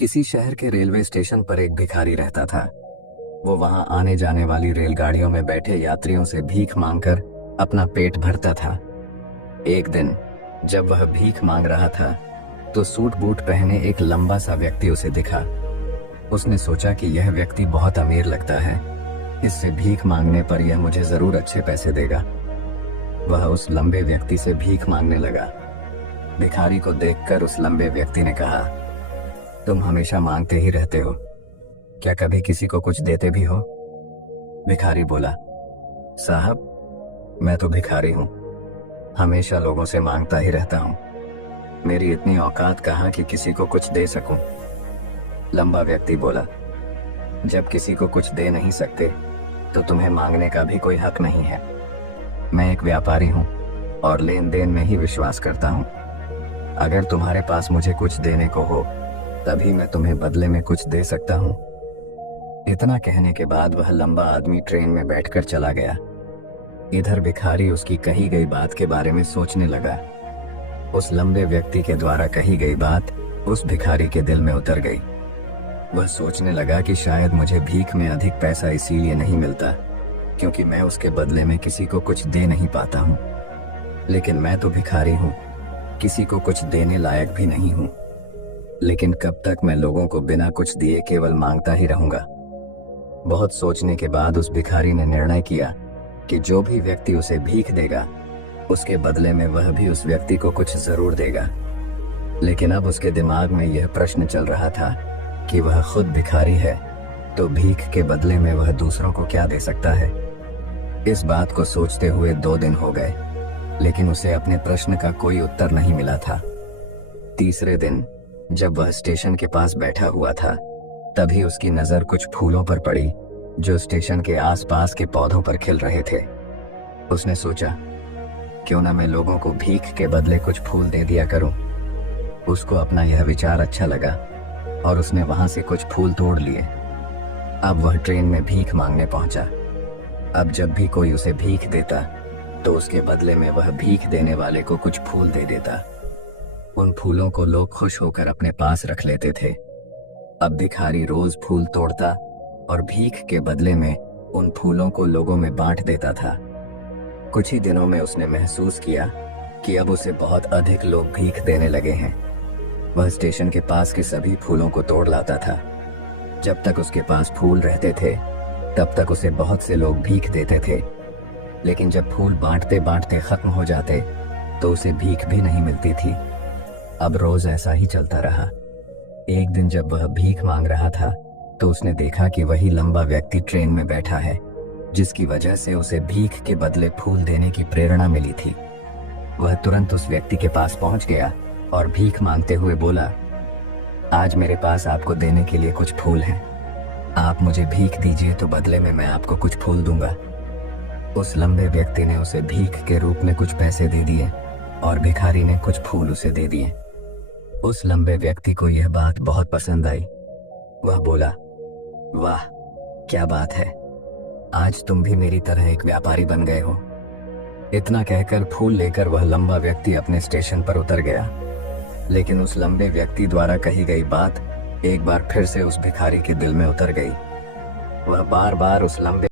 किसी शहर के रेलवे स्टेशन पर एक भिखारी रहता था। वो वहां आने जाने वाली रेलगाड़ियों में बैठे यात्रियों से भीख मांगकर अपना पेट भरता था। एक दिन जब वह भीख मांग रहा था तो सूट बूट पहने एक लंबा सा व्यक्ति उसे दिखा। उसने सोचा कि यह व्यक्ति बहुत अमीर लगता है, इससे भीख मांगने पर यह मुझे जरूर अच्छे पैसे देगा। वह उस लंबे व्यक्ति से भीख मांगने लगा। भिखारी को देखकर उस लंबे व्यक्ति ने कहा, तुम हमेशा मांगते ही रहते हो, क्या कभी किसी को कुछ देते भी हो? भिखारी बोला, साहब मैं तो भिखारी हूं, हमेशा लोगों से मांगता ही रहता हूं, मेरी इतनी औकात कहाँ कि किसी को कुछ दे सकूं। लंबा व्यक्ति बोला, जब किसी को कुछ दे नहीं सकते तो तुम्हें मांगने का भी कोई हक नहीं है। मैं एक व्यापारी हूं और लेन देन में ही विश्वास करता हूं। अगर तुम्हारे पास मुझे कुछ देने को हो तभी मैं तुम्हें बदले में कुछ दे सकता हूं। इतना कहने के बाद वह लंबा आदमी ट्रेन में बैठकर चला गया। इधर भिखारी उसकी कही गई बात के बारे में सोचने लगा। उस लंबे व्यक्ति के द्वारा कही गई बात उस भिखारी के दिल में उतर गई। वह सोचने लगा कि शायद मुझे भीख में अधिक पैसा इसीलिए नहीं मिलता क्योंकि मैं उसके बदले में किसी को कुछ दे नहीं पाता हूँ। लेकिन मैं तो भिखारी हूँ, किसी को कुछ देने लायक भी नहीं हूँ। लेकिन कब तक मैं लोगों को बिना कुछ दिए केवल मांगता ही रहूंगा। बहुत सोचने के बाद उस भिखारी ने निर्णय किया कि जो भी व्यक्ति उसे भीख देगा उसके बदले में वह भी उस व्यक्ति को कुछ जरूर देगा। लेकिन अब उसके दिमाग में यह प्रश्न चल रहा था कि वह खुद भिखारी है तो भीख के बदले में वह दूसरों को क्या दे सकता है। इस बात को सोचते हुए 2 दिन हो गए, लेकिन उसे अपने प्रश्न का कोई उत्तर नहीं मिला था। तीसरे दिन जब वह स्टेशन के पास बैठा हुआ था तभी उसकी नजर कुछ फूलों पर पड़ी जो स्टेशन के आसपास के पौधों पर खिल रहे थे। उसने सोचा, क्यों ना मैं लोगों को भीख के बदले कुछ फूल दे दिया करूं। उसको अपना यह विचार अच्छा लगा और उसने वहां से कुछ फूल तोड़ लिए। अब वह ट्रेन में भीख मांगने पहुंचा। अब जब भी कोई उसे भीख देता तो उसके बदले में वह भीख देने वाले को कुछ फूल दे देता। उन फूलों को लोग खुश होकर अपने पास रख लेते थे। अब भिखारी रोज फूल तोड़ता और भीख के बदले में उन फूलों को लोगों में बांट देता था। कुछ ही दिनों में उसने महसूस किया कि अब उसे बहुत अधिक लोग भीख देने लगे हैं। वह स्टेशन के पास के सभी फूलों को तोड़ लाता था। जब तक उसके पास फूल रहते थे तब तक उसे बहुत से लोग भीख देते थे, लेकिन जब फूल बांटते बांटते खत्म हो जाते तो उसे भीख भी नहीं मिलती थी। अब रोज ऐसा ही चलता रहा। एक दिन जब वह भीख मांग रहा था तो उसने देखा कि वही लंबा व्यक्ति ट्रेन में बैठा है, जिसकी वजह से उसे भीख के बदले फूल देने की प्रेरणा मिली थी। वह तुरंत उस व्यक्ति के पास पहुंच गया और भीख मांगते हुए बोला, आज मेरे पास आपको देने के लिए कुछ फूल हैं। आप मुझे भीख दीजिए तो बदले में मैं आपको कुछ फूल दूंगा। उस लंबे व्यक्ति ने उसे भीख के रूप में कुछ पैसे दे दिए और भिखारी ने कुछ फूल उसे दे दिए। उस लंबे व्यक्ति को यह बात बहुत पसंद आई। वह बोला, वाह क्या बात है, आज तुम भी मेरी तरह एक व्यापारी बन गए हो। इतना कहकर फूल लेकर वह लंबा व्यक्ति अपने स्टेशन पर उतर गया। लेकिन उस लंबे व्यक्ति द्वारा कही गई बात एक बार फिर से उस भिखारी के दिल में उतर गई। वह बार बार उस लंबे